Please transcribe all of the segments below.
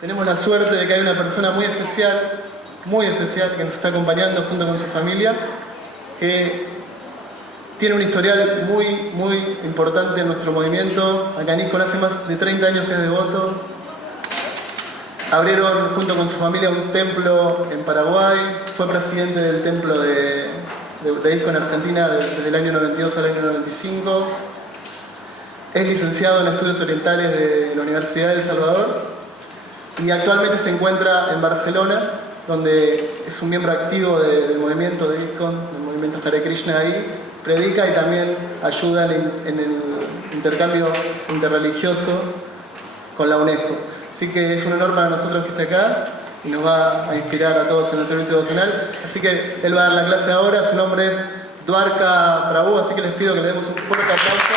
Tenemos la suerte de que hay una persona muy especial, que nos está acompañando junto con su familia, que tiene un historial muy importante en nuestro movimiento. Acá Nicolás hace más de 30 años que es devoto. Abrieron junto con su familia un templo en Paraguay, fue presidente del templo de ISKCON en Argentina desde el año 92 al año 95. Es licenciado en Estudios Orientales de la Universidad de El Salvador y actualmente se encuentra en Barcelona, donde es un miembro activo del movimiento de ISKCON, del movimiento Hare Krishna ahí, predica y también ayuda en el intercambio interreligioso con la UNESCO. Así que es un honor para nosotros que esté acá y nos va a inspirar a todos en el servicio devocional. Así que él va a dar la clase ahora, su nombre es Dwarka Prabhu, así que les pido que le demos un fuerte aplauso.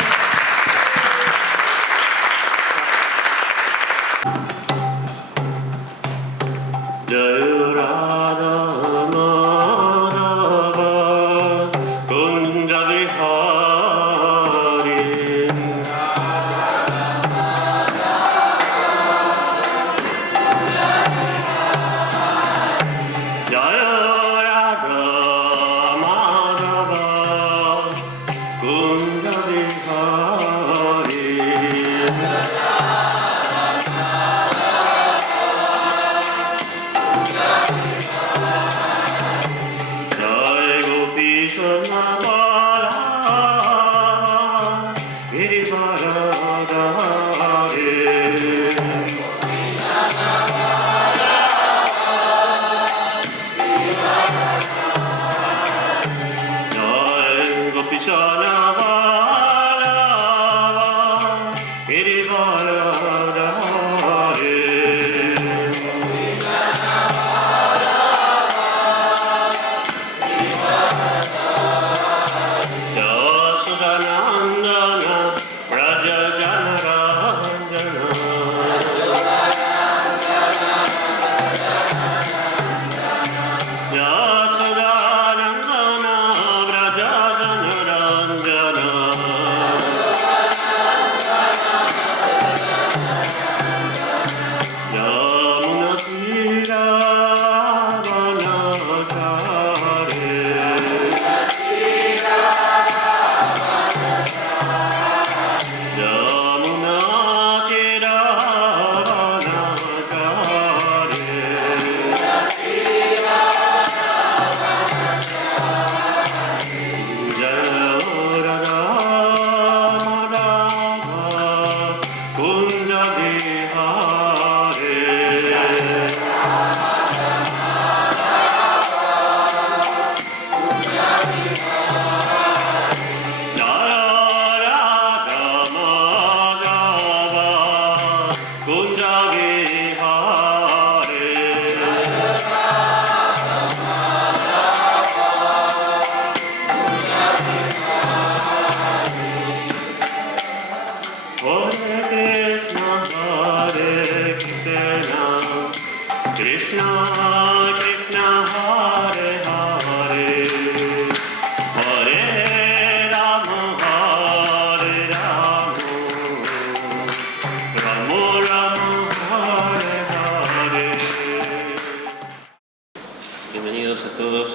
Bienvenidos a todos.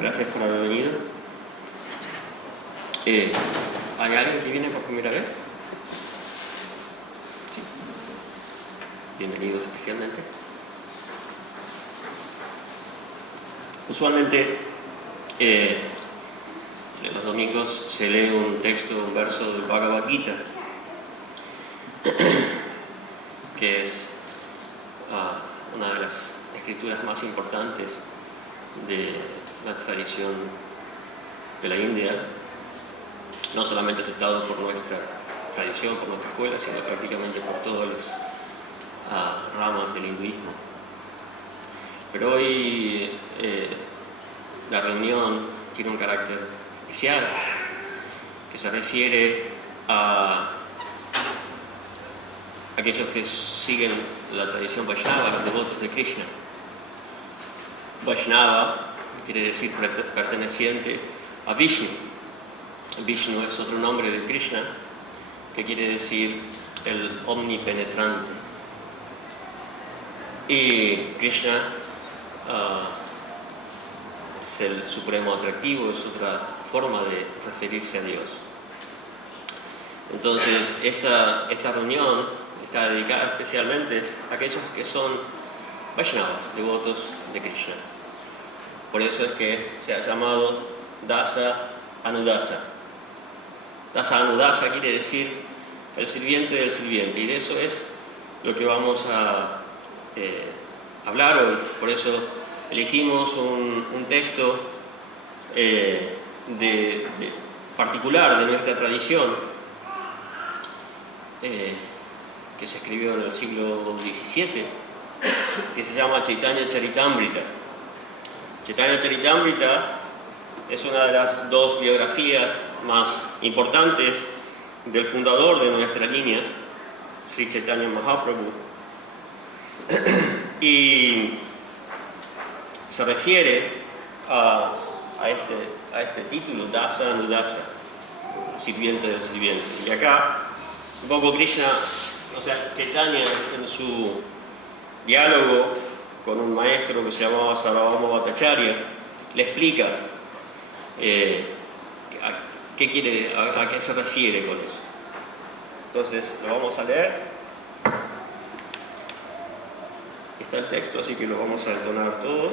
Gracias por haber venido. ¿Hay alguien que viene por primera vez? Sí. Bienvenidos especialmente. Usualmente los domingos se lee un texto, un verso del Bhagavad Gita, que es una de las escrituras más importantes de la tradición de la India, no solamente aceptado por nuestra tradición, por nuestra escuela, sino prácticamente por todas las ramas del hinduismo. Pero hoy la reunión tiene un carácter especial, que se refiere a aquellos que siguen la tradición Vaishnava, los devotos de Krishna. Vaishnava quiere decir perteneciente a Vishnu. Vishnu es otro nombre de Krishna, que quiere decir el omnipenetrante. Y Krishna es el supremo atractivo, es otra forma de referirse a Dios. Entonces, esta reunión está dedicada especialmente a aquellos que son Vaishnavas, devotos de Krishna. Por eso es que se ha llamado Dasa Anudasa. Dasa Anudasa quiere decir el sirviente del sirviente, y de eso es lo que vamos a hablar hoy. Por eso elegimos un texto particular de nuestra tradición, que se escribió en el siglo XVII, que se llama Chaitanya Charitamrita. Chaitanya Charitamrita es una de las dos biografías más importantes del fundador de nuestra línea, Sri Chaitanya Mahaprabhu, y se refiere a este título, Dasa Anudasa, sirviente del sirviente. Y acá un poco Krishna, o sea, Chaitanya, en su diálogo con un maestro que se llamaba Sarvabhauma Bhattacharya, le explica a qué se refiere con eso. Entonces, lo vamos a leer. Está el texto, así que lo vamos a entonar todos.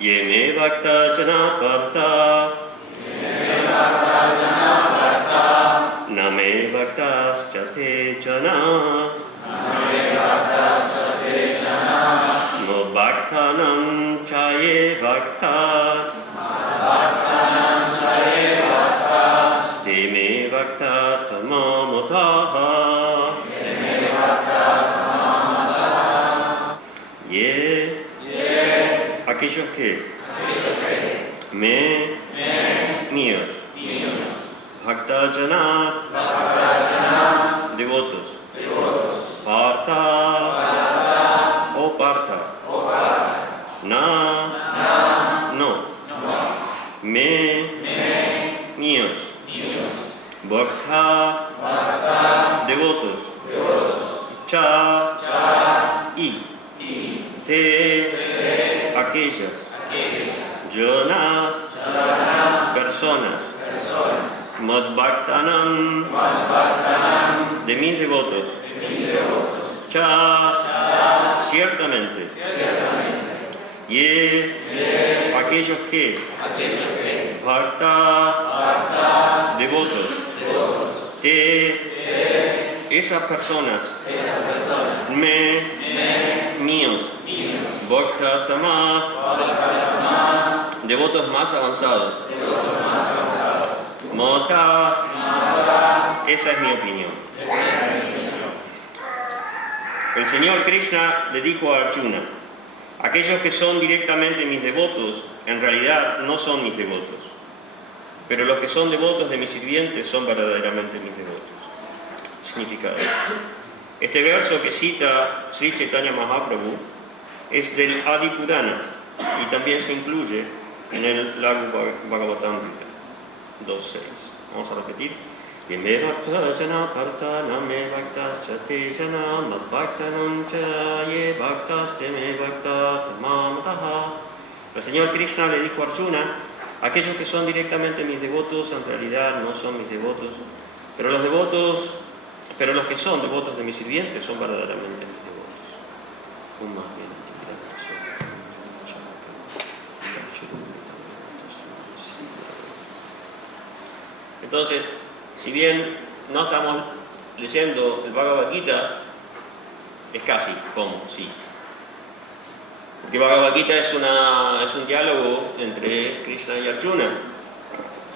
Yeme Bhakta Jana Bhakta Name Bhaktas Chate Jana No Bhaktanam Chaye Bhaktas Deme Bhakta Tamamotaha Ye aquellos que míos Bhakta Jana devotos Partha o Partha no míos Bhakta devotos Cha y Te aquellas Jana personas Mad Bhaktanam de mis devotos Cha ciertamente Ye aquellos que Bhakta devotos Te esas personas míos Bhakta Tama devotos más avanzados Mota esa es mi opinión. El Señor Krishna le dijo a Arjuna: aquellos que son directamente mis devotos en realidad no son mis devotos, pero los que son devotos de mis sirvientes son verdaderamente mis devotos. Significado: este verso que cita Sri Chaitanya Mahaprabhu es del Adi Purana y también se incluye en el Lagu Bhagavatamrita 2.6. Vamos a repetir. Yeme Bhakta Jana Partha Name Bhaktas Chate Jana Mad Bhaktanam Chaye Bhaktas Teme Bhakta Tamamataha. El Señor Krishna le dijo a Arjuna: aquellos que son directamente mis devotos en realidad no son mis devotos, pero los que son devotos de mis sirvientes son verdaderamente mis devotos. Entonces, si bien no estamos leyendo el Bhagavad Gita, es casi como sí. Porque Bhagavad Gita es un diálogo entre Krishna y Arjuna.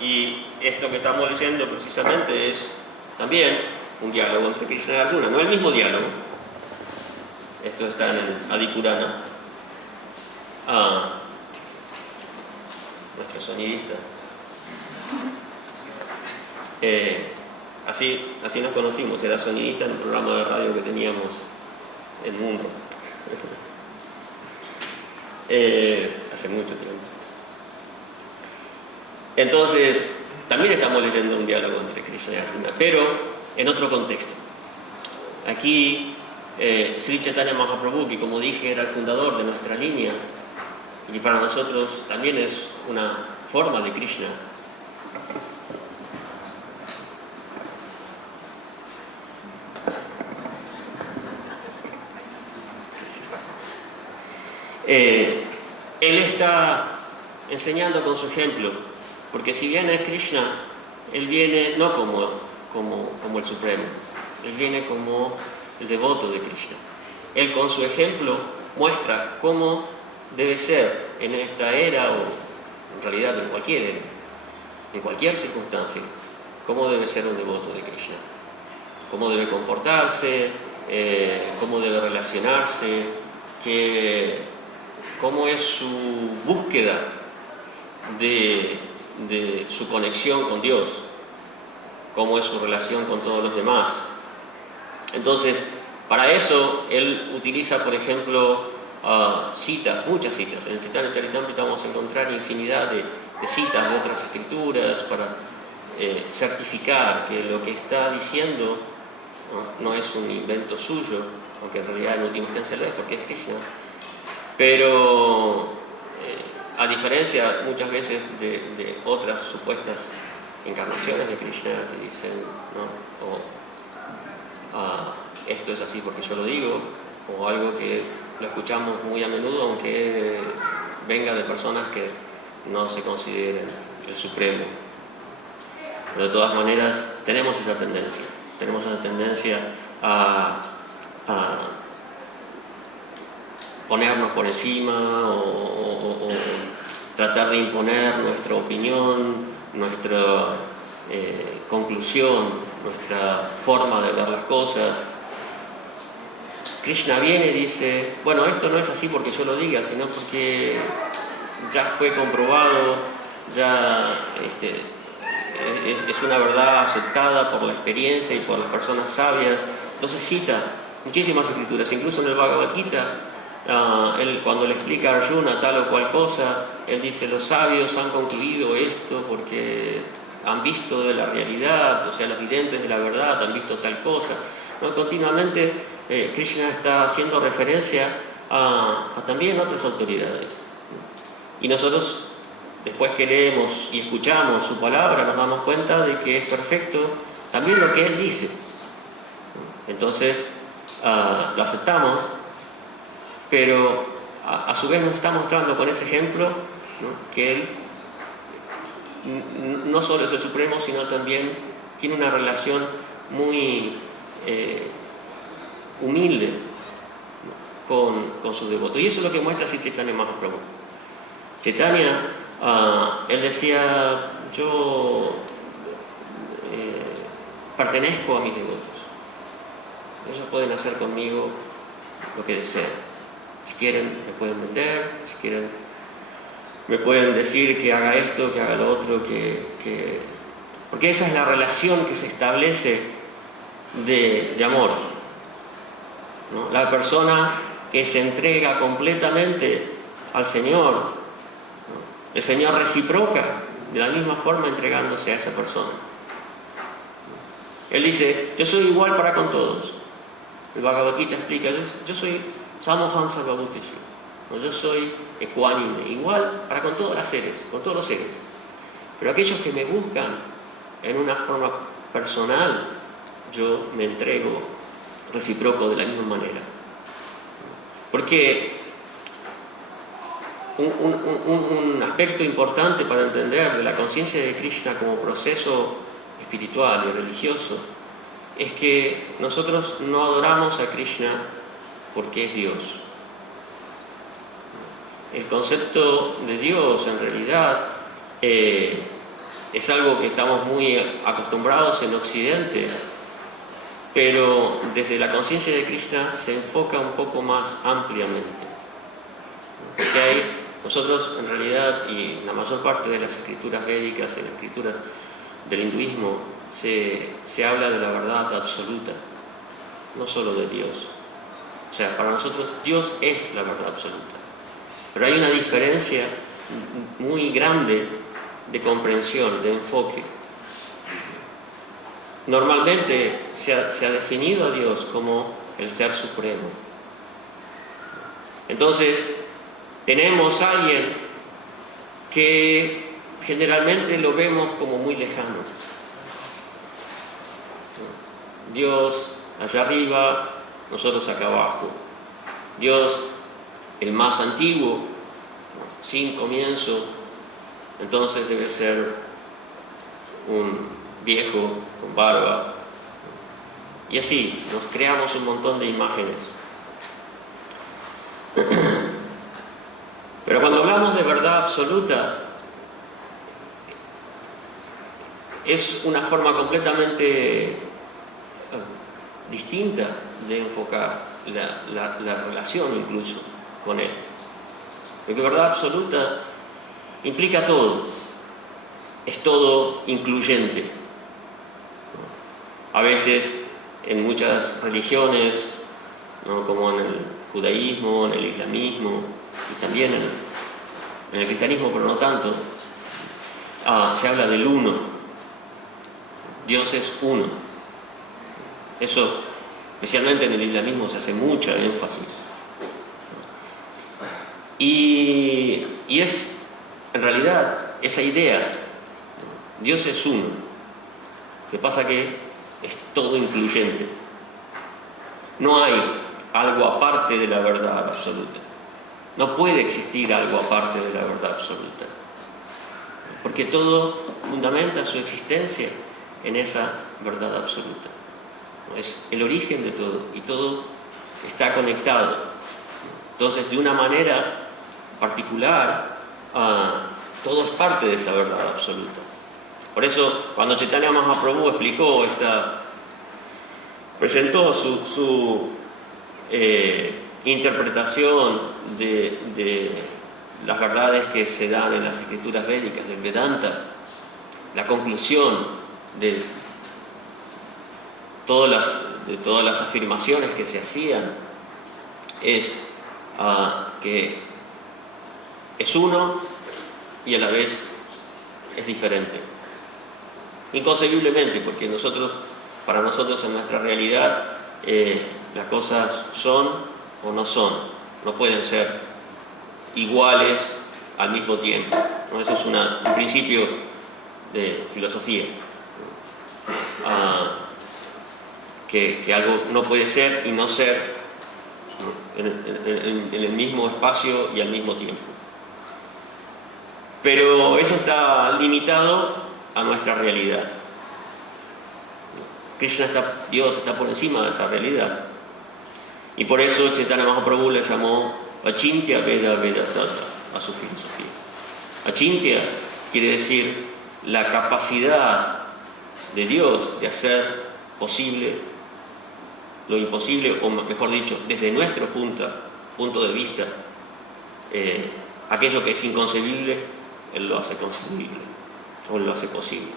Y esto que estamos leyendo precisamente es también un diálogo entre Krishna y Arjuna. No el mismo diálogo. Esto está en el Adi Purana. Nuestro sonidista. Así nos conocimos, era sonidista en un programa de radio que teníamos en Mundo. Hace mucho tiempo. Entonces, también estamos leyendo un diálogo entre Krishna y Arjuna, pero en otro contexto. Aquí Sri Chaitanya Mahaprabhu, que como dije era el fundador de nuestra línea, y que para nosotros también es una forma de Krishna, él está enseñando con su ejemplo, porque si bien es Krishna, él viene no como el Supremo, él viene como el devoto de Krishna. Él con su ejemplo muestra cómo debe ser en esta era, o en realidad en cualquier era, en cualquier circunstancia, cómo debe ser un devoto de Krishna, cómo debe comportarse, cómo debe relacionarse, cómo es su búsqueda de su conexión con Dios, cómo es su relación con todos los demás. Entonces, para eso él utiliza, por ejemplo, citas, muchas citas. En el Chaitanya Charitamrita vamos a encontrar infinidad de citas de otras escrituras para certificar que lo que está diciendo no es un invento suyo, aunque en realidad en última instancia lo es porque es Krishna. Pero a diferencia muchas veces de otras supuestas encarnaciones de Krishna que dicen, ¿no? Esto es así porque yo lo digo, o algo que lo escuchamos muy a menudo, aunque venga de personas que no se consideren el Supremo. Pero de todas maneras tenemos esa tendencia a ponernos por encima o tratar de imponer nuestra opinión, nuestra conclusión, nuestra forma de ver las cosas. Krishna viene y dice, bueno, esto no es así porque yo lo diga, sino porque ya fue comprobado, ya es una verdad aceptada por la experiencia y por las personas sabias. Entonces cita muchísimas escrituras, incluso en el Bhagavad Gita, él cuando le explica a Arjuna tal o cual cosa, él dice, los sabios han concluido esto porque han visto de la realidad, o sea, los videntes de la verdad han visto tal cosa, ¿no? Continuamente Krishna está haciendo referencia a también otras autoridades. Y nosotros, después que leemos y escuchamos su palabra, nos damos cuenta de que es perfecto también lo que él dice. Entonces, lo aceptamos, pero a su vez nos está mostrando con ese ejemplo, ¿no? Que él no solo es el Supremo, sino también tiene una relación muy humilde con su devoto. Y eso es lo que muestra así Chaitanya Mahaprabhu. Chaitanya, él decía, yo pertenezco a mis devotos. Ellos pueden hacer conmigo lo que deseen. Si quieren, me pueden vender, si quieren, me pueden decir que haga esto, que haga lo otro, porque esa es la relación que se establece de amor, ¿no? La persona que se entrega completamente al Señor, ¿no? El Señor reciproca de la misma forma entregándose a esa persona. Él dice, yo soy igual para con todos. El Bhagavad Gita explica, yo soy Samohan Sarvabhutishu, ¿no? Yo soy ecuánime, igual para con todos los seres, Pero aquellos que me buscan en una forma personal, yo me entrego recíproco de la misma manera. Porque un aspecto importante para entender de la conciencia de Krishna como proceso espiritual y religioso es que nosotros no adoramos a Krishna porque es Dios. El concepto de Dios en realidad es algo que estamos muy acostumbrados en Occidente, pero desde la conciencia de Krishna se enfoca un poco más ampliamente. Porque nosotros en realidad, y la mayor parte de las escrituras védicas, en las escrituras del hinduismo, se habla de la verdad absoluta, no solo de Dios. O sea, para nosotros Dios es la verdad absoluta. Pero hay una diferencia muy grande de comprensión, de enfoque. normalmente se ha definido a Dios como el Ser Supremo. Entonces, tenemos a alguien que generalmente lo vemos como muy lejano. Dios allá arriba, nosotros acá abajo. Dios, el más antiguo, sin comienzo, entonces debe ser un viejo con barba. Y así, nos creamos un montón de imágenes. Pero cuando hablamos de verdad absoluta, es una forma completamente distinta de enfocar la relación incluso con Él. Porque verdad absoluta implica todo, es todo incluyente. A veces en muchas religiones, ¿no?, como en el judaísmo, en el islamismo y también en el cristianismo, pero no tanto, se habla del uno. Dios es uno. Eso, especialmente en el islamismo, se hace mucha énfasis. Y es, en realidad, esa idea, Dios es uno. Lo que pasa que es todo incluyente. No hay algo aparte de la verdad absoluta. No puede existir algo aparte de la verdad absoluta. Porque todo fundamenta su existencia en esa verdad absoluta. Es el origen de todo y todo está conectado. Entonces, de una manera particular, todo es parte de esa verdad absoluta. Por eso, cuando Chaitanya Mahaprabhu explicó presentó su interpretación de las verdades que se dan en las escrituras védicas, del Vedanta, la conclusión de todas las afirmaciones que se hacían es que es uno y a la vez es diferente. Inconcebiblemente, porque para nosotros en nuestra realidad las cosas son o no son, no pueden ser iguales al mismo tiempo, ¿no? Eso es un principio de filosofía, que algo no puede ser y no ser, ¿no?, en el mismo espacio y al mismo tiempo. Pero eso está limitado a nuestra realidad. Dios está por encima de esa realidad. Y por eso Chaitanya Mahaprabhu le llamó Achintya Veda Vedatata a su filosofía. Achintya quiere decir la capacidad de Dios de hacer posible lo imposible, o mejor dicho, desde nuestro punto de vista, aquello que es inconcebible, Él lo hace concebible, o lo hace posible.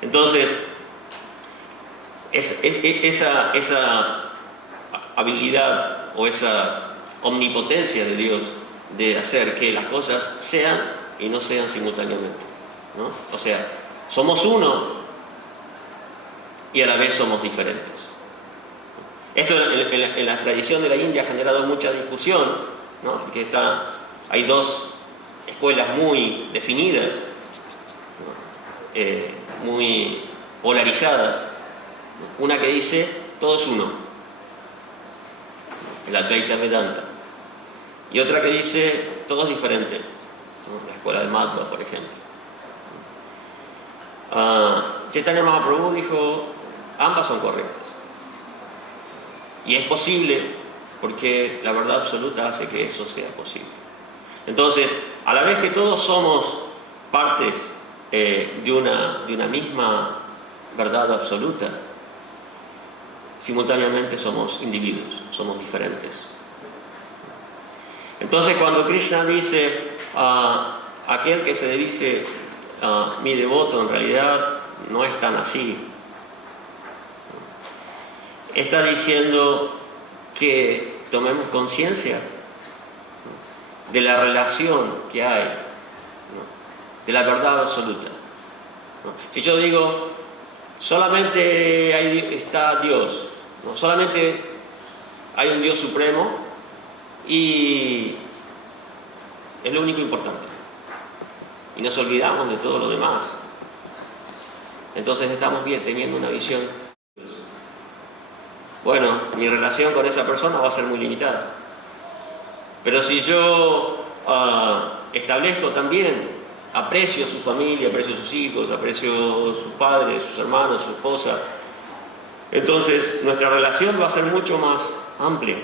Entonces, esa habilidad o esa omnipotencia de Dios de hacer que las cosas sean y no sean simultáneamente, ¿no? O sea, somos uno y a la vez somos diferentes. Esto en la tradición de la India ha generado mucha discusión, ¿no? Porque hay dos escuelas muy definidas, ¿no?, muy polarizadas. Una que dice todo es uno, el Advaita Vedanta, y otra que dice todo es diferente, ¿no?, la escuela de Madhva, por ejemplo. Chaitanya Mahaprabhu dijo ambas son correctas. Y es posible porque la verdad absoluta hace que eso sea posible. Entonces, a la vez que todos somos partes de una misma verdad absoluta, simultáneamente somos individuos, somos diferentes. Entonces, cuando Krishna dice aquel que se dice mi devoto, en realidad no es tan así. Está diciendo que tomemos conciencia de la relación que hay, ¿no?, de la verdad absoluta, ¿no? Si yo digo, solamente está Dios, ¿no? Solamente hay un Dios supremo y es lo único importante. Y nos olvidamos de todo lo demás. Entonces estamos bien teniendo una visión. Bueno, mi relación con esa persona va a ser muy limitada. Pero si yo establezco también, aprecio a su familia, aprecio a sus hijos, aprecio a sus padres, sus hermanos, su esposa, entonces nuestra relación va a ser mucho más amplia.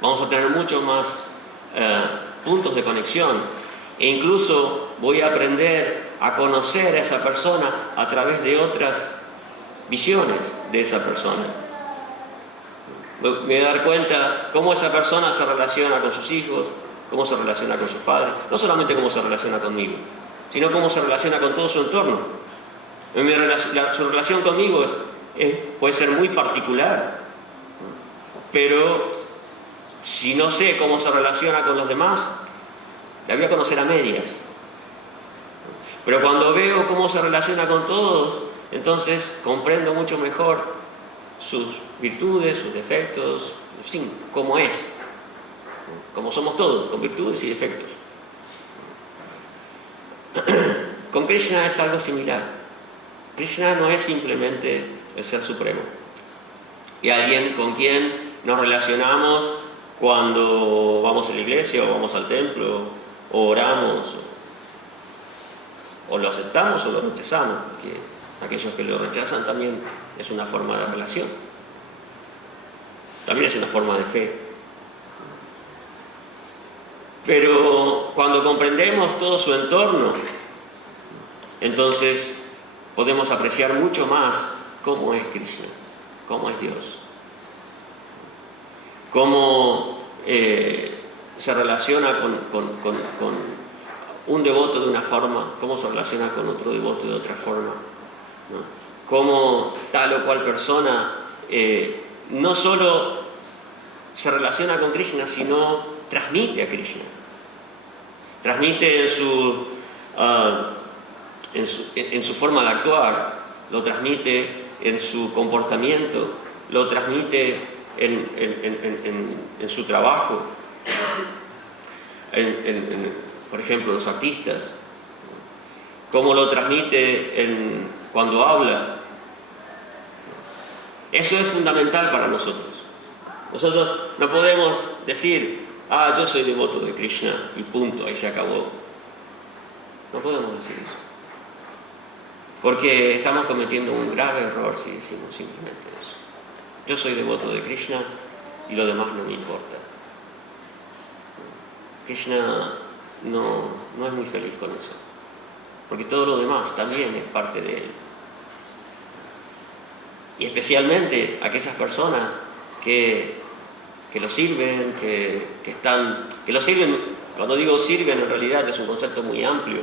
Vamos a tener muchos más puntos de conexión. E incluso voy a aprender a conocer a esa persona a través de otras visiones de esa persona. Me voy a dar cuenta cómo esa persona se relaciona con sus hijos, cómo se relaciona con sus padres, no solamente cómo se relaciona conmigo, sino cómo se relaciona con todo su entorno. Su relación conmigo puede ser muy particular, pero si no sé cómo se relaciona con los demás, la voy a conocer a medias. Pero cuando veo cómo se relaciona con todos, entonces comprendo mucho mejor sus virtudes, sus defectos, en fin, cómo es. Como somos todos, con virtudes y defectos. Con Krishna es algo similar. Krishna no es simplemente el Ser Supremo. Y alguien con quien nos relacionamos cuando vamos a la iglesia o vamos al templo o oramos, o lo aceptamos o lo rechazamos, porque aquellos que lo rechazan también es una forma de relación, también es una forma de fe. Pero cuando comprendemos todo su entorno, entonces podemos apreciar mucho más cómo es Krishna, cómo es Dios, cómo se relaciona con un devoto de una forma, cómo se relaciona con otro devoto de otra forma, ¿no? Cómo tal o cual persona no solo se relaciona con Krishna, sino transmite a Krishna. Transmite en su forma de actuar, lo transmite en su comportamiento, lo transmite en su trabajo, por ejemplo, los artistas, cómo lo transmite cuando habla. Eso es fundamental para nosotros. Nosotros no podemos decir, yo soy devoto de Krishna y punto, ahí se acabó. No podemos decir eso. Porque estamos cometiendo un grave error si decimos simplemente eso. Yo soy devoto de Krishna y lo demás no me importa. Krishna no es muy feliz con eso, porque todo lo demás también es parte de él. Y especialmente aquellas personas que lo sirven, que lo sirven. Cuando digo sirven, en realidad es un concepto muy amplio.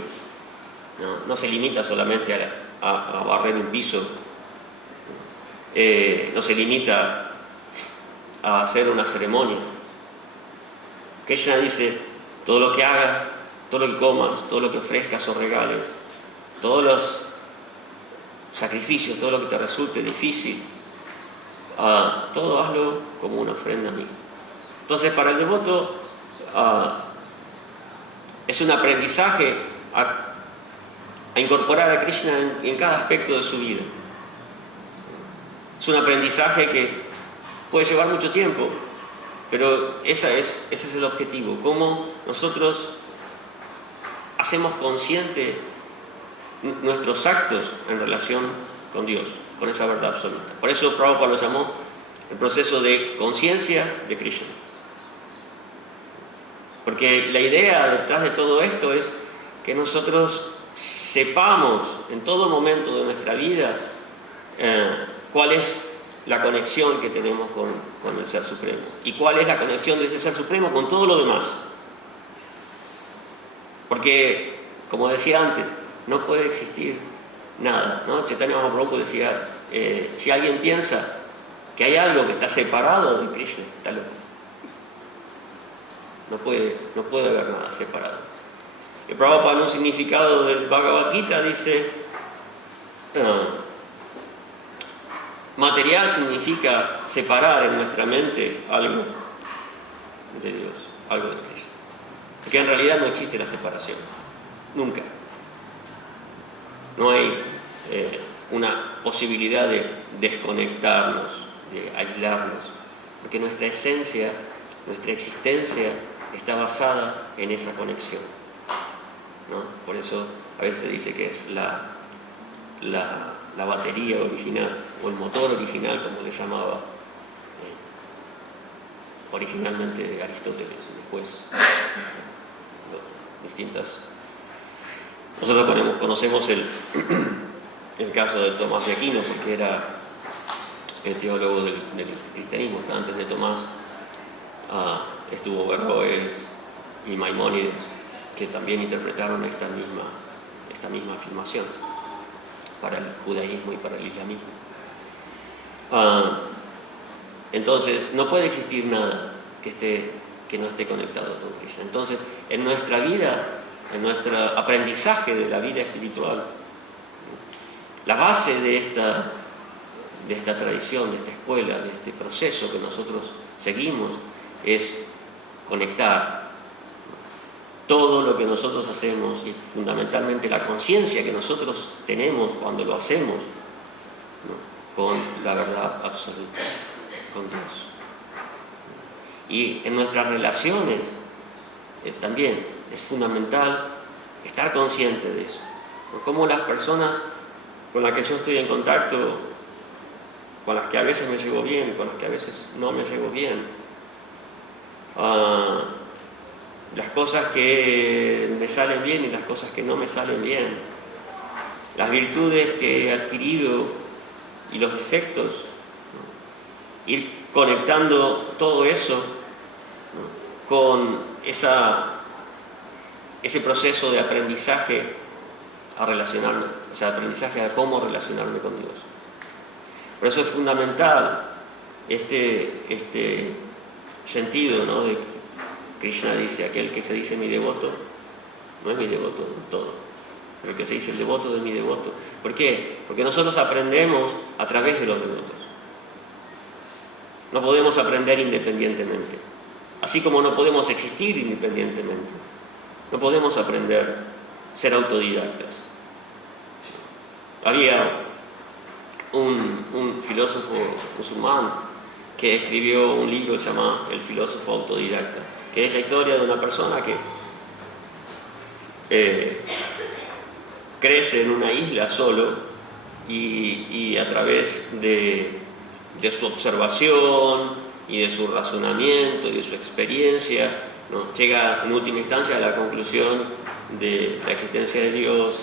No se limita solamente a barrer un piso, no se limita a hacer una ceremonia. Krishna dice, todo lo que hagas, todo lo que comas, todo lo que ofrezcas o regales, todos los sacrificios, todo lo que te resulte difícil, todo hazlo como una ofrenda a mí. Entonces, para el devoto es un aprendizaje a incorporar a Krishna en cada aspecto de su vida. Es un aprendizaje que puede llevar mucho tiempo, pero ese es el objetivo. Cómo nosotros hacemos consciente nuestros actos en relación con Dios, con esa verdad absoluta. Por eso Prabhupada lo llamó el proceso de conciencia de Krishna. Porque la idea detrás de todo esto es que nosotros sepamos en todo momento de nuestra vida cuál es la conexión que tenemos con el Ser Supremo y cuál es la conexión de ese Ser Supremo con todo lo demás. Porque, como decía antes, no puede existir nada, ¿no? Chaitanya Mahaprabhu decía, si alguien piensa que hay algo que está separado de Krishna, está loco. No puede haber nada separado. El Prabhupada, en un significado del Bhagavad Gita, dice material significa separar en nuestra mente algo de Dios, algo de Cristo. Porque en realidad no existe la separación, nunca. No hay una posibilidad de desconectarnos, de aislarnos, porque nuestra esencia, nuestra existencia está basada en esa conexión, ¿no? Por eso a veces se dice que es la batería original, o el motor original, como le llamaba originalmente Aristóteles, después distintas. Nosotros conocemos el caso de Tomás de Aquino, porque era el teólogo del cristianismo, pero antes de Tomás estuvo Berroes y Maimónides, que también interpretaron esta misma afirmación para el judaísmo y para el islamismo. Entonces, no puede existir nada que no esté conectado con Cristo. Entonces, en nuestra vida, en nuestro aprendizaje de la vida espiritual, la base de esta tradición, de esta escuela, de este proceso que nosotros seguimos, es conectar todo lo que nosotros hacemos y fundamentalmente la conciencia que nosotros tenemos cuando lo hacemos, ¿no?, con la verdad absoluta, con Dios. Y en nuestras relaciones también es fundamental estar consciente de eso, ¿no? Cómo las personas con las que yo estoy en contacto, con las que a veces me llevo bien, con las que a veces no me llevo bien, las cosas que me salen bien y las cosas que no me salen bien, las virtudes que he adquirido y los defectos, ¿no? Ir conectando todo eso, ¿no?, con ese proceso de aprendizaje a relacionarme, o sea, aprendizaje a cómo relacionarme con Dios. Por eso es fundamental este sentido, ¿no?, de Krishna dice: aquel que se dice mi devoto no es mi devoto del todo, pero el que se dice el devoto de mi devoto. ¿Por qué? Porque nosotros aprendemos a través de los devotos. No podemos aprender independientemente, así como no podemos existir independientemente. No podemos aprender, ser autodidactas. Había un filósofo musulmán que escribió un libro que se llama El filósofo autodidacta, que es la historia de una persona que crece en una isla solo y a través de su observación y de su razonamiento y de su experiencia, ¿no?, llega en última instancia a la conclusión de la existencia de Dios.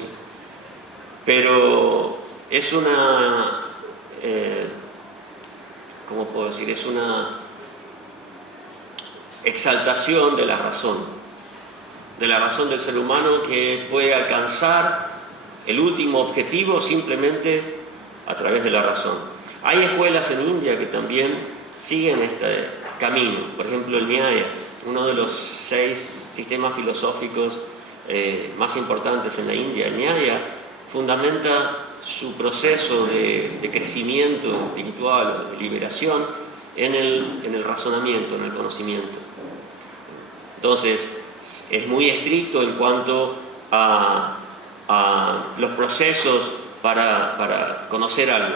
Pero es una, ¿cómo puedo decir? Es una exaltación de la razón del ser humano, que puede alcanzar el último objetivo simplemente a través de la razón. Hay escuelas en India que también siguen este camino. Por ejemplo, el Nyaya, uno de los 6 sistemas filosóficos más importantes en la India. El Nyaya fundamenta su proceso de crecimiento espiritual, de liberación, en el razonamiento, en el conocimiento. Entonces, es muy estricto en cuanto a los procesos para conocer algo,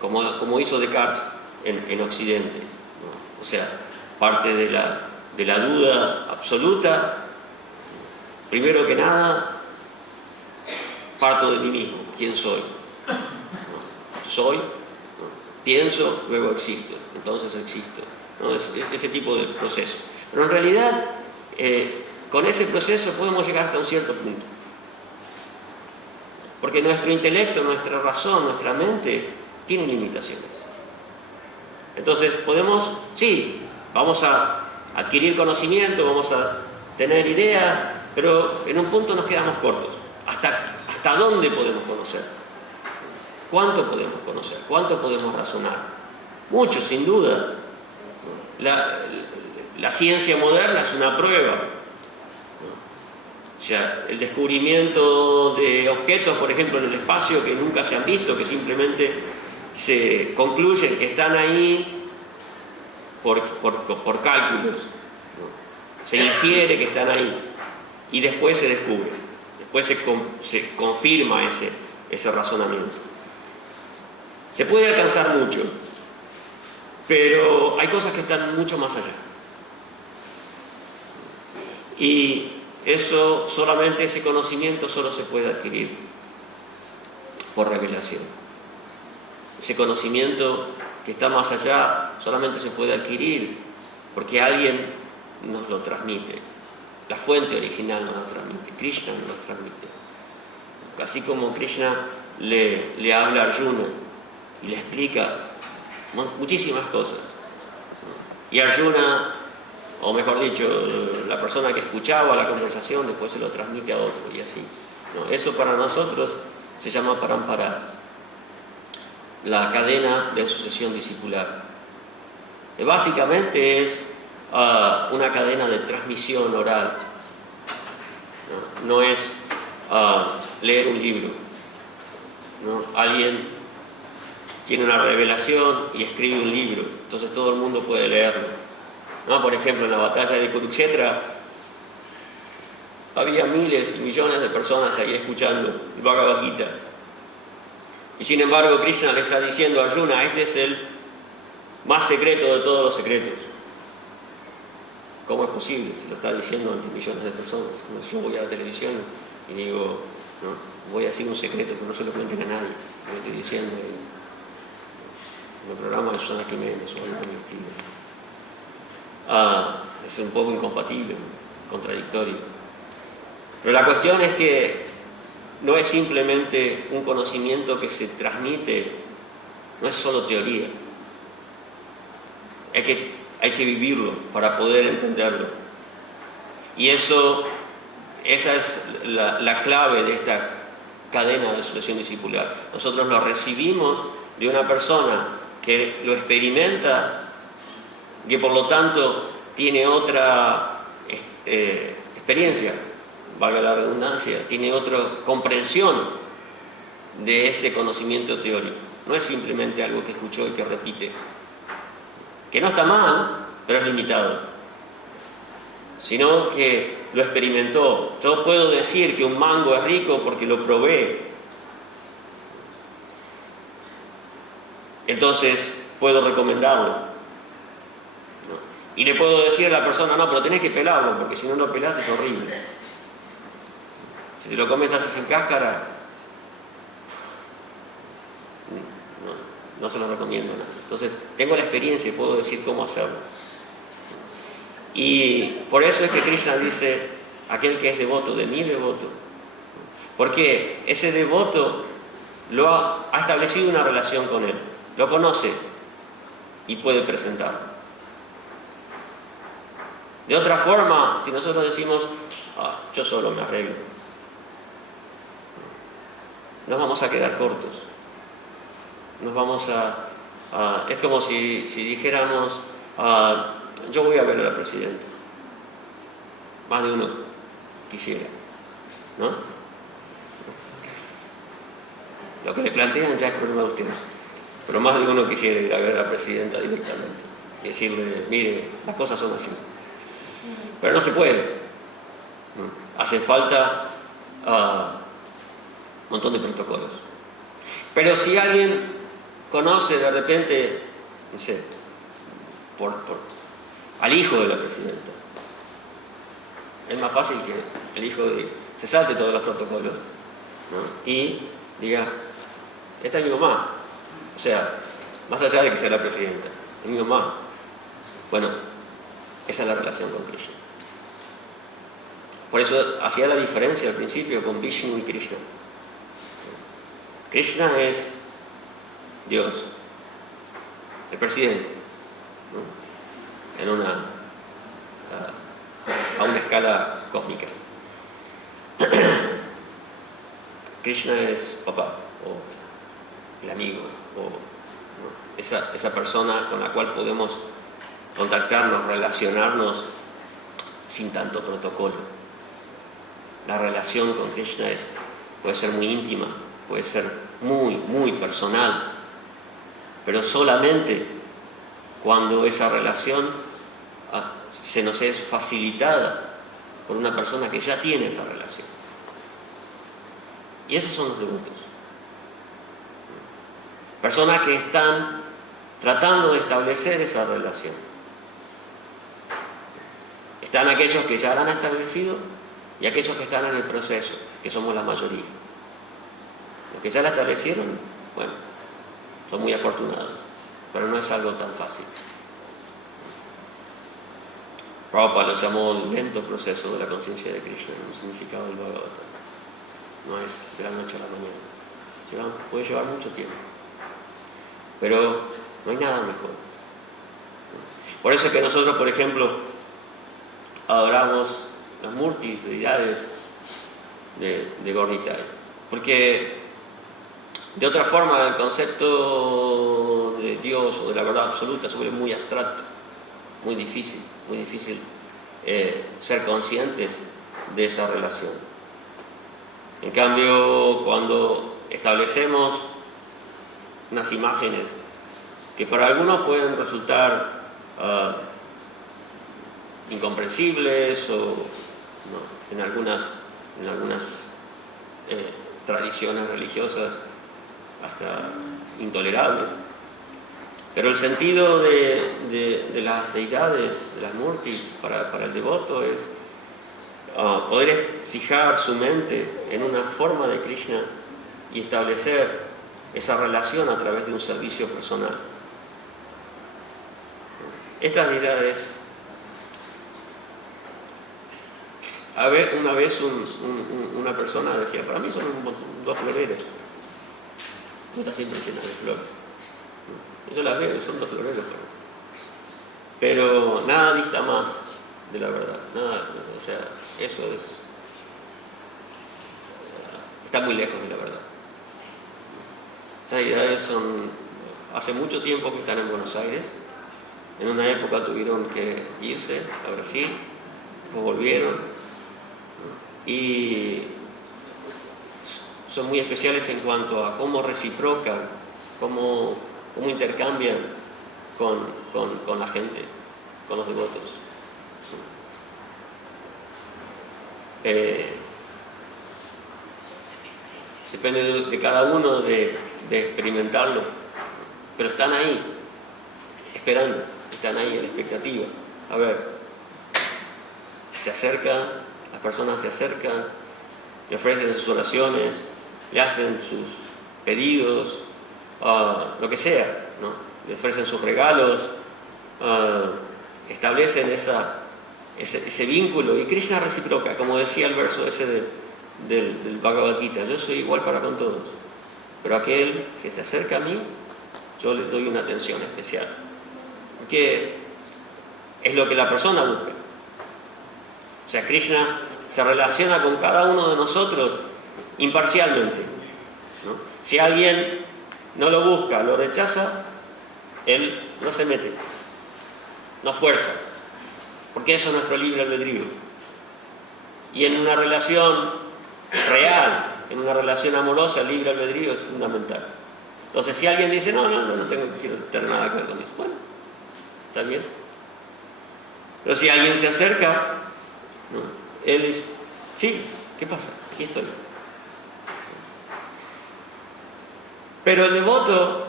como hizo Descartes en Occidente, ¿no? O sea, parte de la duda absoluta. Primero que nada, parto de mí mismo. ¿Quién soy? ¿No? Soy, ¿no? Pienso, luego existo, entonces existo, ¿no? Ese tipo de proceso. Pero en realidad, con ese proceso podemos llegar hasta un cierto punto. Porque nuestro intelecto, nuestra razón, nuestra mente tiene limitaciones. Entonces podemos, sí, vamos a adquirir conocimiento, vamos a tener ideas, pero en un punto nos quedamos cortos. ¿Hasta dónde podemos conocer? ¿Cuánto podemos conocer? ¿Cuánto podemos razonar? Mucho, sin duda. La ciencia moderna es una prueba. sea, el descubrimiento de objetos, por ejemplo, en el espacio que nunca se han visto, que simplemente se concluyen que están ahí por cálculos, ¿no? Se infiere que están ahí y después se descubre, después se confirma ese razonamiento. Se puede alcanzar mucho, pero hay cosas que están mucho más allá. Y ese conocimiento solo se puede adquirir por revelación. Ese conocimiento que está más allá solamente se puede adquirir porque alguien nos lo transmite. La fuente original nos lo transmite, Krishna nos lo transmite. Así como Krishna le habla a Arjuna y le explica muchísimas cosas. Y Arjuna, o mejor dicho, la persona que escuchaba la conversación después se lo transmite a otro y así. ¿No? Eso para nosotros se llama parampara, la cadena de sucesión discipular. Básicamente es una cadena de transmisión oral. No es leer un libro, ¿no? Alguien tiene una revelación y escribe un libro, entonces todo el mundo puede leerlo, ¿no? Por ejemplo, en la batalla de Kurukshetra había miles y millones de personas ahí escuchando el Bhagavad Gita. Y sin embargo, Krishna le está diciendo a Arjuna: este es el más secreto de todos los secretos. ¿Cómo es posible? Se lo está diciendo ante millones de personas. Como si yo voy a la televisión y digo, no, voy a decir un secreto que no se lo cuenten a nadie. Lo estoy diciendo en el programa de Susana Jiménez o algo por el estilo. Es un poco incompatible, contradictorio. Pero la cuestión es que no es simplemente un conocimiento que se transmite, no es solo teoría. Hay que vivirlo para poder entenderlo. Y esa es la clave de esta cadena de sucesión discipular. Nosotros lo recibimos de una persona que lo experimenta, que por lo tanto tiene otra experiencia, valga la redundancia, tiene otra comprensión de ese conocimiento teórico. No es simplemente algo que escuchó y que repite, que no está mal, pero es limitado, sino que lo experimentó. Yo puedo decir que un mango es rico porque lo probé. Entonces puedo recomendarlo, ¿no? Y le puedo decir a la persona: no, pero tenés que pelarlo, porque si no lo pelás es horrible. Si te lo comes así sin cáscara, no se lo recomiendo nada. Entonces tengo la experiencia y puedo decir cómo hacerlo. Y por eso es que Krishna dice: aquel que es devoto de mi devoto. Porque ese devoto ha establecido una relación con él, lo conoce y puede presentarlo. De otra forma, si nosotros decimos: yo solo me arreglo, nos vamos a quedar cortos. Nos vamos es como si dijéramos: yo voy a ver a la presidenta. Más de uno quisiera, ¿no? Lo que le plantean ya es problema de usted, pero más de uno quisiera ir a ver a la presidenta directamente y decirle: mire, las cosas son así. Pero no se puede, ¿no? Hace falta un montón de protocolos. Pero si alguien conoce de repente, no sé, al hijo de la presidenta, es más fácil que el hijo se salte todos los protocolos, ¿no? Y diga: esta es mi mamá. O sea, más allá de que sea la presidenta, es mi mamá. Bueno, esa es la relación con Krishna. Por eso hacía la diferencia al principio con Vishnu y Krishna. Krishna es Dios, el presidente, ¿no? A una escala cósmica. Krishna es papá, o el amigo, o, ¿no? esa persona con la cual podemos contactarnos, relacionarnos sin tanto protocolo. La relación con Krishna puede ser muy íntima, puede ser muy, muy personal, pero solamente cuando esa relación se nos es facilitada por una persona que ya tiene esa relación. Y esos son los devotos. Personas que están tratando de establecer esa relación. Están aquellos que ya la han establecido y aquellos que están en el proceso, que somos la mayoría. Los que ya la establecieron, bueno, son muy afortunados, pero no es algo tan fácil. Prabhupada lo llamó el lento proceso de la conciencia de Krishna, en el significado del Bhagavatam. No es de la noche a la mañana. Puede llevar mucho tiempo. Pero no hay nada mejor. Por eso es que nosotros, por ejemplo, adoramos las murtis, deidades de Gaur Nitai. Porque de otra forma el concepto de Dios o de la verdad absoluta se vuelve muy abstracto, muy difícil ser conscientes de esa relación. En cambio, cuando establecemos unas imágenes que para algunos pueden resultar incomprensibles o no, en algunas tradiciones religiosas hasta intolerables, pero el sentido de las deidades, de las murtis para el devoto es poder fijar su mente en una forma de Krishna y establecer esa relación a través de un servicio personal. Estas deidades, una vez una persona decía, para mí son dos floreros. Tú estás siempre llena de flores. Yo las veo, son dos floreros. Pero nada dista más de la verdad. Nada, o sea, eso está muy lejos de la verdad. Estas deidades hace mucho tiempo que están en Buenos Aires. En una época tuvieron que irse a Brasil, o volvieron, y son muy especiales en cuanto a cómo reciprocan, cómo intercambian con la gente, con los devotos. Depende de cada uno de experimentarlo, pero están ahí, esperando, están ahí en la expectativa. A ver, se acercan, las personas se acercan, le ofrecen sus oraciones, le hacen sus pedidos, lo que sea, ¿no? Le ofrecen sus regalos, establecen ese vínculo, y Krishna reciproca, como decía el verso ese del Bhagavad Gita: yo soy igual para con todos, pero aquel que se acerca a mí, yo le doy una atención especial, porque es lo que la persona busca. O sea, Krishna se relaciona con cada uno de nosotros imparcialmente, ¿no? Si alguien no lo busca, lo rechaza, él no se mete, no fuerza, porque eso es nuestro libre albedrío. Y en una relación real, en una relación amorosa, el libre albedrío es fundamental. Entonces, si alguien dice, no quiero tener nada que ver con eso, bueno, está bien. Pero si alguien se acerca, ¿no? Él dice, sí, ¿qué pasa? Aquí estoy. Pero el devoto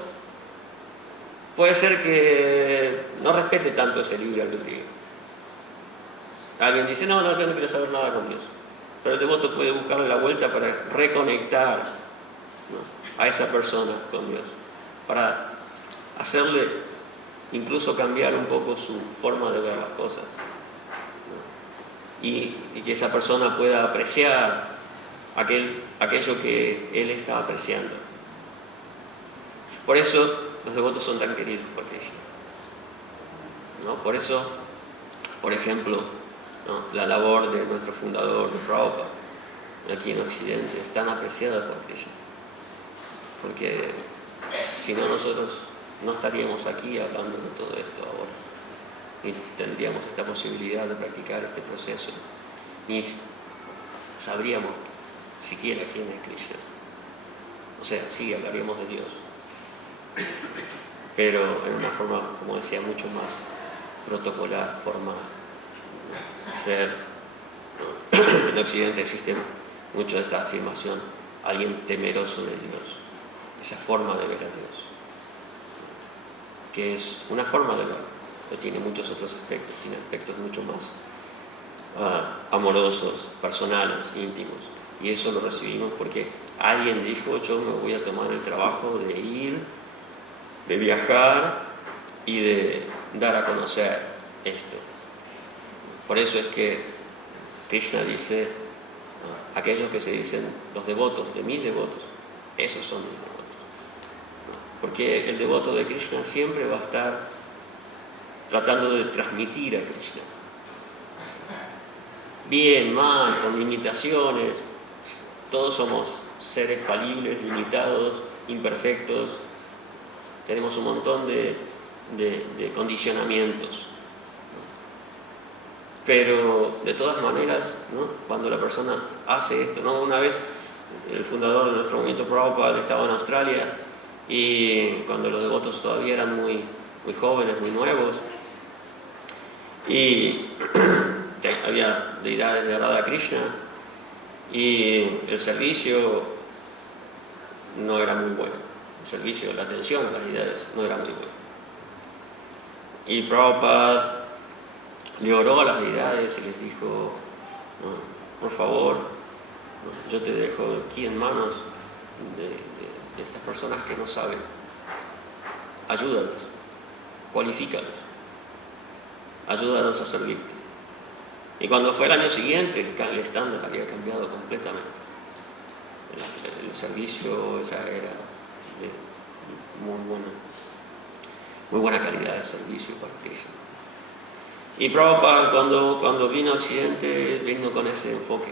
puede ser que no respete tanto ese libre albedrío. Alguien dice, no, yo no quiero saber nada con Dios. Pero el devoto puede buscarle la vuelta para reconectar, ¿no?, a esa persona con Dios, para hacerle incluso cambiar un poco su forma de ver las cosas, ¿no? Y que esa persona pueda apreciar aquello que él está apreciando. Por eso los devotos son tan queridos por Krishna, ¿no? Por eso, por ejemplo, ¿no?, la labor de nuestro fundador, de Prabhupada, aquí en Occidente, es tan apreciada por Krishna, porque si no, nosotros no estaríamos aquí hablando de todo esto ahora, ni tendríamos esta posibilidad de practicar este proceso, ni sabríamos siquiera quién es Krishna. O sea, sí, hablaríamos de Dios, pero en una forma, como decía, mucho más protocolar, formal, ser, ¿no? En Occidente existe mucho de esta afirmación, alguien temeroso de Dios, esa forma de ver a Dios, que es una forma de verlo, pero tiene muchos otros aspectos, tiene aspectos mucho más amorosos, personales, íntimos, y eso lo recibimos porque alguien dijo, yo me voy a tomar el trabajo de ir, de viajar y de dar a conocer esto. Por eso es que Krishna dice, aquellos que se dicen los devotos, de mis devotos, esos son mis devotos. Porque el devoto de Krishna siempre va a estar tratando de transmitir a Krishna. Bien, mal, con limitaciones, todos somos seres falibles, limitados, imperfectos, tenemos un montón de condicionamientos. Pero de todas maneras, ¿no? Cuando la persona hace esto, ¿no? Una vez el fundador de nuestro movimiento Prabhupada estaba en Australia y cuando los devotos todavía eran muy jóvenes, muy nuevos, y había deidades de Radha Krishna y el servicio no era muy bueno. El servicio, la atención a las deidades no era muy bueno. Y Prabhupada le oró a las deidades y les dijo, no, por favor, no, yo te dejo aquí en manos de estas personas que no saben. Ayúdalos, cualifícalos, ayúdalos a servirte. Y cuando fue el año siguiente, el estándar había cambiado completamente. El servicio ya era de muy buena calidad de servicio para Krishna. Y Prabhupada cuando vino a Occidente vino con ese enfoque.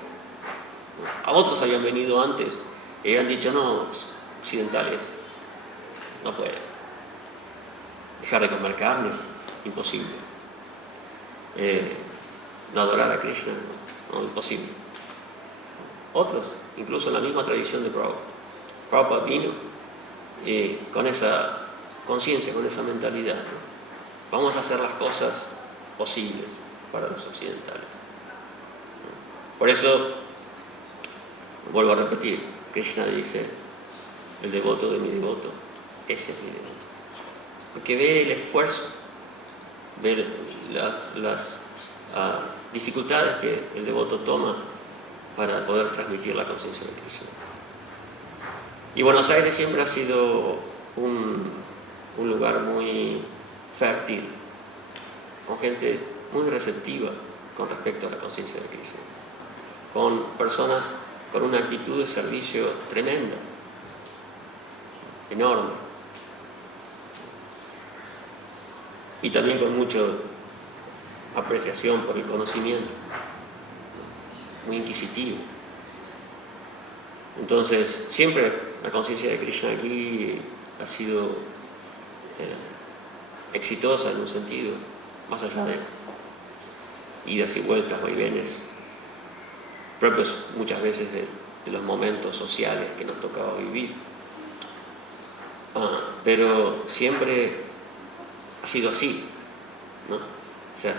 A otros habían venido antes y habían dicho, no, occidentales no pueden dejar de comer carne, imposible. No adorar a Krishna, no, imposible. Otros, incluso en la misma tradición de Prabhupada. Prabhupada vino con esa conciencia, con esa mentalidad, ¿no? Vamos a hacer las cosas posibles para los occidentales. Por eso, vuelvo a repetir, Krishna dice, el devoto de mi devoto, ese es mi devoto. Porque ve el esfuerzo, ve las dificultades que el devoto toma para poder transmitir la conciencia de Krishna. Y Buenos Aires siempre ha sido un lugar muy fértil, con gente muy receptiva con respecto a la conciencia de Krishna, con personas con una actitud de servicio tremenda, enorme, y también con mucha apreciación por el conocimiento, muy inquisitivo. Entonces, siempre la conciencia de Krishna aquí ha sido exitosa en un sentido, más allá de idas y vueltas, vaivenes, propios muchas veces de los momentos sociales que nos tocaba vivir. Pero siempre ha sido así, ¿no? O sea,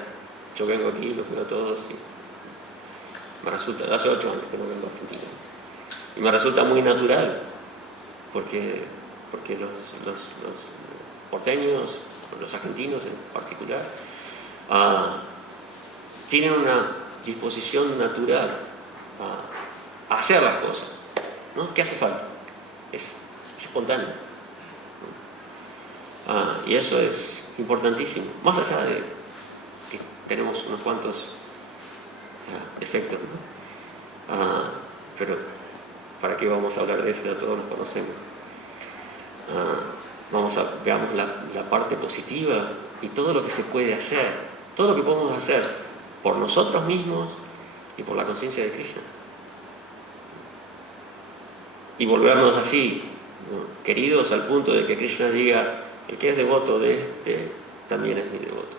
yo vengo aquí, los veo a todos y me resulta, hace 8 años que no vengo a Argentina, y me resulta muy natural, porque los porteños, los argentinos en particular, tienen una disposición natural a hacer las cosas, ¿no? ¿Qué hace falta? Es espontáneo. Y eso es importantísimo, más allá de que tenemos unos cuantos defectos, ¿no? Pero ¿para qué vamos a hablar de eso? Ya todos los conocemos. Veamos la parte positiva y todo lo que se puede hacer, todo lo que podemos hacer por nosotros mismos y por la conciencia de Krishna. Y volvernos así, ¿no?, queridos al punto de que Krishna diga, el que es devoto de este también es mi devoto.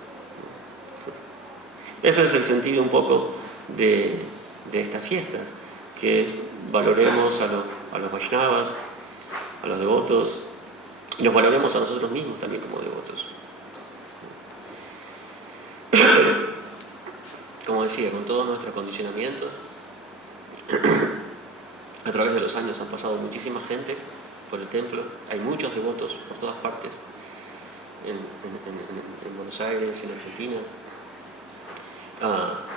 Ese es el sentido un poco de esta fiesta. que valoremos a los Vaishnavas, a los devotos, y nos valoremos a nosotros mismos también como devotos. Como decía, con todos nuestros condicionamientos, a través de los años han pasado muchísima gente por el templo, hay muchos devotos por todas partes, en Buenos Aires, en Argentina,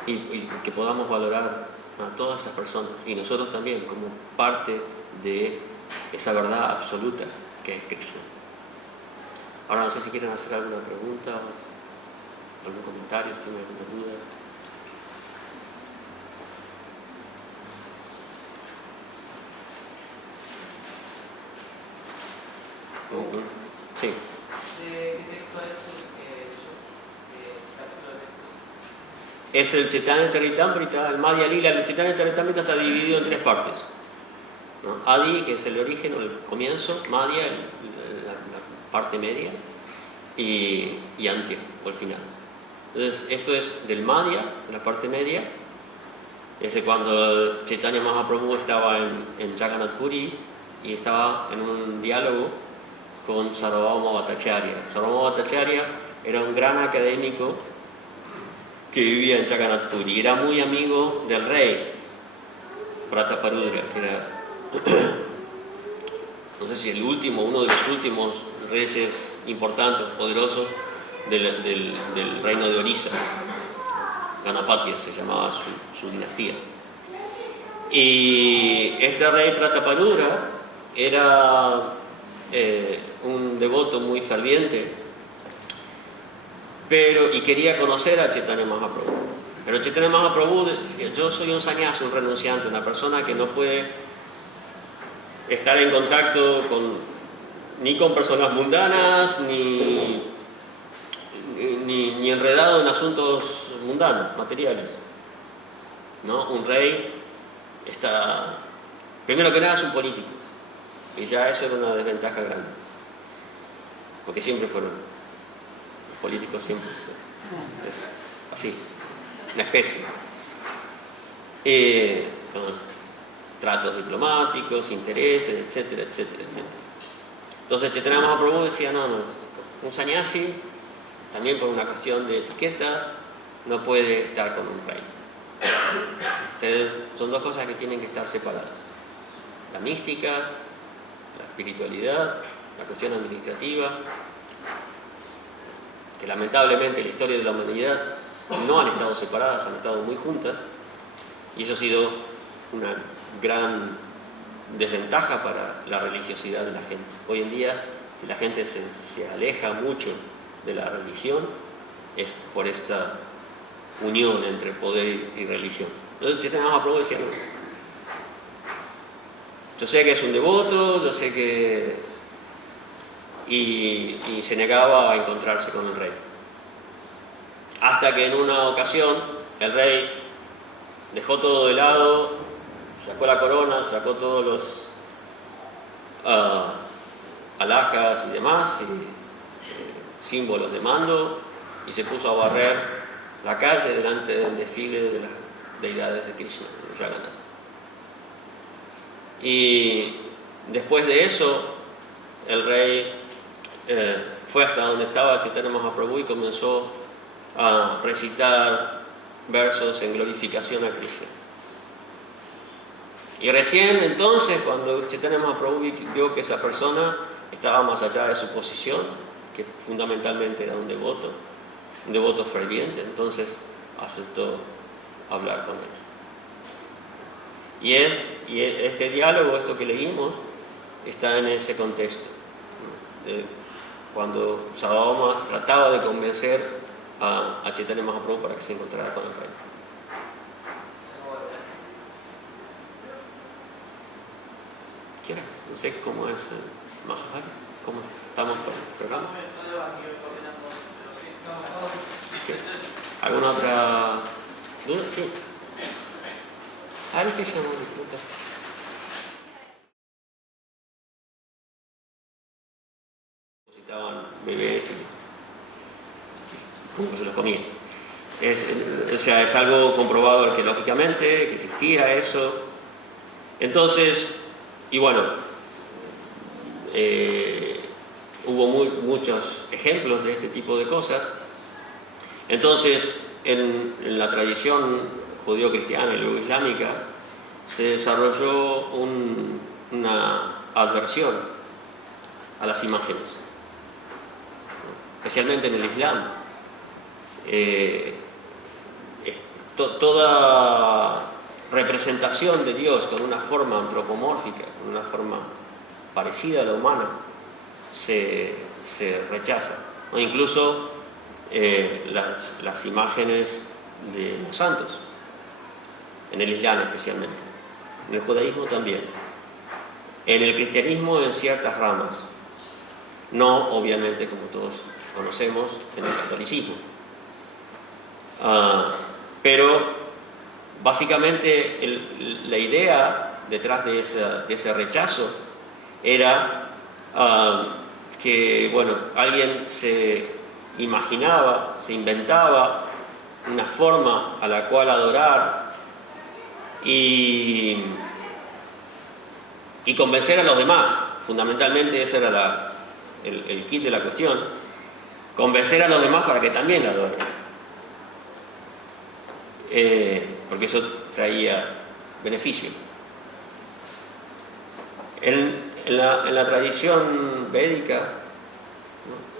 y que podamos valorar a todas esas personas y nosotros también como parte de esa verdad absoluta que es Krishna. Ahora no sé si quieren hacer alguna pregunta, algún comentario, si tienen alguna duda. Sí. ¿Qué texto es el capítulo de texto? Es el Chaitanya Charitamrita, el Madhya Lila. El Chaitanya Charitamrita está dividido en 3 partes, ¿no? Adi, que es el origen o el comienzo, Madhya, la parte media, y Antya, o el final. Entonces, esto es del Madhya, la parte media. Es cuando Chaitanya Mahaprabhu estaba en Jagannath Puri y estaba en un diálogo con Sarvabhauma Bhattacharya. Sarvabhauma Bhattacharya era un gran académico que vivía en Jagannath Puri y era muy amigo del rey Prataparudra, que era no sé si uno de los últimos reyes importantes, poderosos del reino de Orissa. Ganapatya se llamaba su dinastía. Y este rey Prataparudra era un devoto muy ferviente, y quería conocer a Chaitanya Mahaprabhu. Pero Chaitanya Mahaprabhu decía: yo soy un sannyasi, un renunciante, una persona que no puede estar en contacto ni con personas mundanas, ni enredado en asuntos mundanos, materiales, ¿no? Un rey está, primero que nada, es un político, y ya eso era una desventaja grande, porque siempre fueron políticos, siempre es así, una especie, con tratos diplomáticos, intereses, etcétera, etcétera, etcétera. Entonces Chaitanya Mahaprabhu decía: no, un sannyasi, también por una cuestión de etiqueta, no puede estar con un rey. O sea, son 2 cosas que tienen que estar separadas: la mística, la espiritualidad, la cuestión administrativa, que lamentablemente en la historia de la humanidad no han estado separadas, han estado muy juntas, y eso ha sido una gran desventaja para la religiosidad de la gente. Hoy en día, si la gente se aleja mucho de la religión, es por esta unión entre poder y religión. Entonces Chaitanya Mahaprabhu decía: no, yo sé que es un devoto, yo sé que... y se negaba a encontrarse con el rey. Hasta que en una ocasión el rey dejó todo de lado, sacó la corona, sacó todos los alhajas y demás, símbolos de mando, y se puso a barrer la calle delante del desfile de las deidades de Krishna, de Jagannath. Y después de eso, el rey fue hasta donde estaba Chaitanya Mahaprabhu y comenzó a recitar versos en glorificación a Krishna. Y recién entonces, cuando Chaitanya Mahaprabhu vio que esa persona estaba más allá de su posición, que fundamentalmente era un devoto ferviente, entonces aceptó hablar con él. Y este diálogo, esto que leímos, está en ese contexto, cuando Sarvabhauma trataba de convencer a Chaitanya Mahaprabhu para que se encontrara con el rey. ¿Quieres? No sé cómo es Mahar, cómo estamos con el programa. Sí. ¿Alguna otra duda? Sí. ¿Alguien que llamó? Necesitaban bebés y cómo se los comían. O sea, es algo comprobado arqueológicamente, que existía eso. Entonces, y bueno, hubo muchos ejemplos de este tipo de cosas. Entonces, en la tradición judío-cristiana y luego islámica, se desarrolló una adversión a las imágenes, especialmente en el Islam. Toda representación de Dios con una forma antropomórfica, con una forma parecida a la humana, se rechaza, ¿no? Incluso las imágenes de los santos, en el Islam especialmente, en el judaísmo también, en el cristianismo en ciertas ramas, no obviamente como todos conocemos en el catolicismo. Pero básicamente la idea detrás de ese rechazo era que, bueno, alguien se imaginaba, se inventaba una forma a la cual adorar y convencer a los demás. Fundamentalmente ese era el kit de la cuestión: convencer a los demás para que también la adoren, porque eso traía beneficio. En la tradición védica, ¿no?,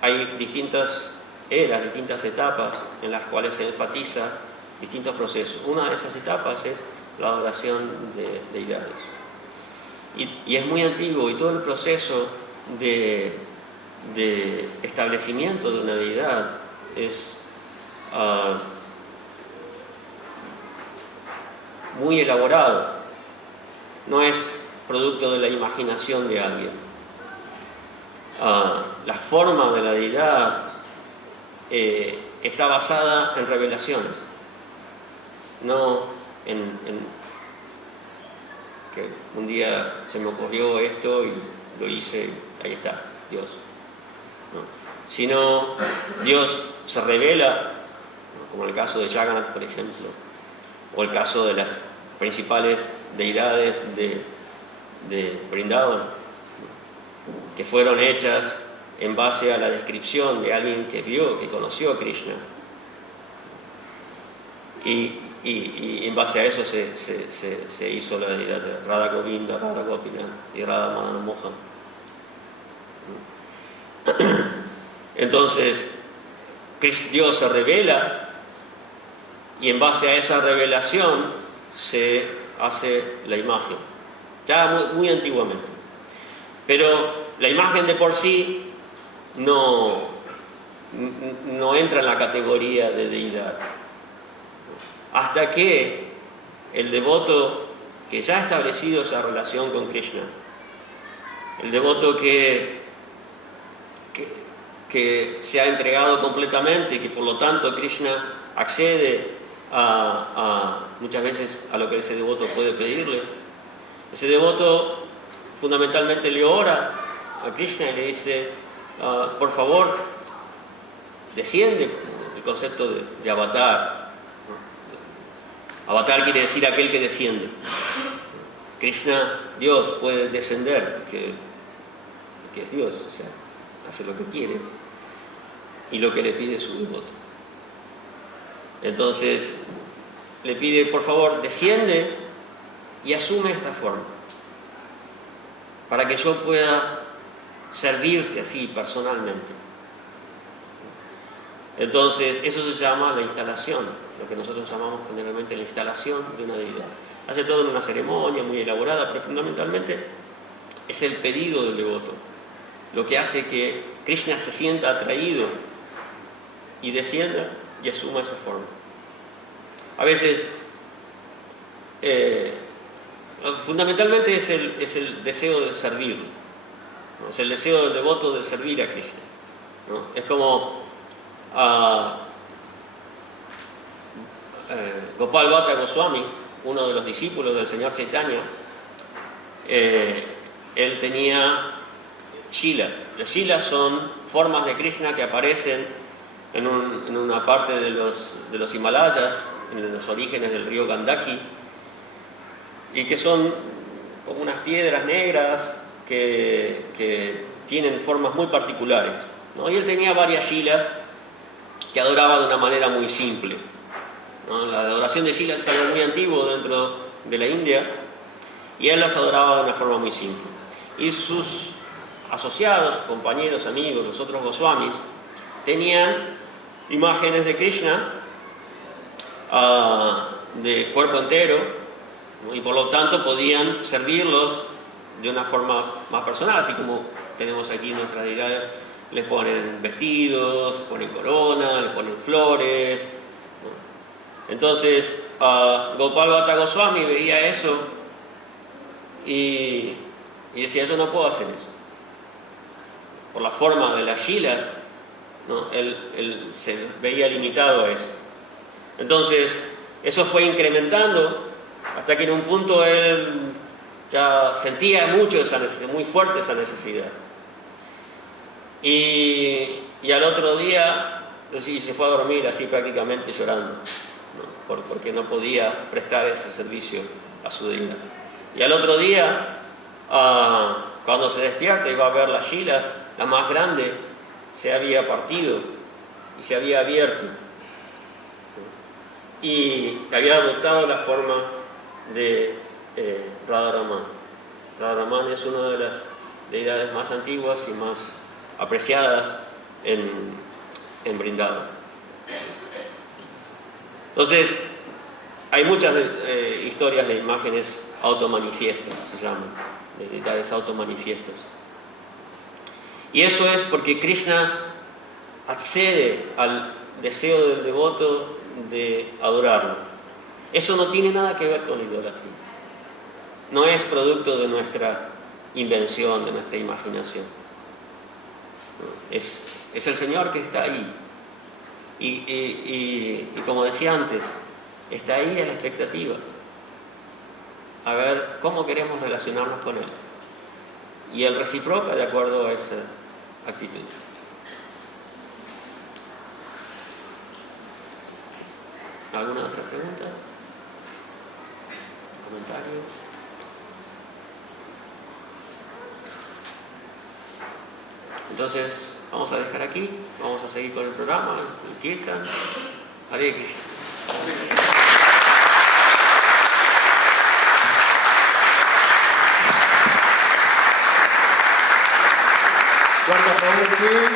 hay distintas eras, distintas etapas en las cuales se enfatiza distintos procesos. Una de esas etapas es la adoración de deidades. Y es muy antiguo, y todo el proceso de establecimiento de una deidad es muy elaborado, no es producto de la imaginación de alguien. La forma de la deidad está basada en revelaciones, no en que un día se me ocurrió esto y lo hice y ahí está, Dios, ¿no? Sino Dios se revela, ¿no?, como el caso de Jagannath, por ejemplo, o el caso de las principales deidades de Vrindavan, ¿no?, que fueron hechas en base a la descripción de alguien que vio, que conoció a Krishna. Y en base a eso se hizo la deidad de Radha Govinda, Radha Gopinath y Radha Madana Mohan. Entonces, Dios se revela y en base a esa revelación se hace la imagen, ya muy antiguamente. Pero la imagen de por sí no entra en la categoría de deidad, hasta que el devoto que ya ha establecido esa relación con Krishna, el devoto que se ha entregado completamente y que por lo tanto Krishna accede muchas veces a lo que ese devoto puede pedirle, ese devoto fundamentalmente le ora a Krishna y le dice: por favor, desciende, el concepto de avatar. Avatar quiere decir aquel que desciende. Krishna, Dios, puede descender porque es Dios, o sea, hace lo que quiere y lo que le pide su devoto. Entonces le pide: por favor, desciende y asume esta forma para que yo pueda servirte así personalmente. Entonces eso se llama la instalación, lo que nosotros llamamos generalmente la instalación de una deidad. Hace todo en una ceremonia muy elaborada, pero fundamentalmente es el pedido del devoto lo que hace que Krishna se sienta atraído y descienda y asuma esa forma. A veces, fundamentalmente es el deseo de servir, ¿no? Es el deseo del devoto de servir a Krishna, ¿no? Es como Gopal Bhatta Goswami, uno de los discípulos del señor Chaitanya. Él tenía shilas. Los shilas son formas de Krishna que aparecen en una parte de los Himalayas, en los orígenes del río Gandaki, y que son como unas piedras negras que tienen formas muy particulares, ¿no? Y él tenía varias shilas que adoraba de una manera muy simple, ¿no? La adoración de shilas es algo muy antiguo dentro de la India y él las adoraba de una forma muy simple. Y sus asociados, compañeros, amigos, los otros Goswamis, tenían imágenes de Krishna de cuerpo entero, ¿no? Y por lo tanto podían servirlos de una forma más personal, así como tenemos aquí nuestras deidades, les ponen vestidos, ponen coronas, les ponen flores, ¿no? Entonces Gopal Bhatta Goswami veía eso y decía, yo no puedo hacer eso. Por la forma de las shilas, ¿no? Él se veía limitado a eso. Entonces eso fue incrementando hasta que en un punto él ya sentía mucho esa necesidad, muy fuerte esa necesidad. Y al otro día se fue a dormir así prácticamente llorando, ¿no? Porque no podía prestar ese servicio a su deidad. Y al otro día, cuando se despierta y va a ver las shilas, la más grande se había partido y se había abierto y había adoptado la forma de Radharaman. Radharaman es una de las deidades más antiguas y más apreciadas en Vrindavan. Entonces, hay muchas historias de imágenes automanifiestos, se llaman, de deidades automanifiestos. Y eso es porque Krishna accede al deseo del devoto de adorarlo. Eso no tiene nada que ver con la idolatría. No es producto de nuestra invención, de nuestra imaginación. Es el Señor que está ahí. Y como decía antes, está ahí a la expectativa. A ver cómo queremos relacionarnos con Él. Y Él reciproca de acuerdo a esa actitud. ¿Alguna otra pregunta? ¿Comentario? Entonces, vamos a dejar aquí, vamos a seguir con el programa, el Kirtan. Hare Krishna. Cuarta pregunta.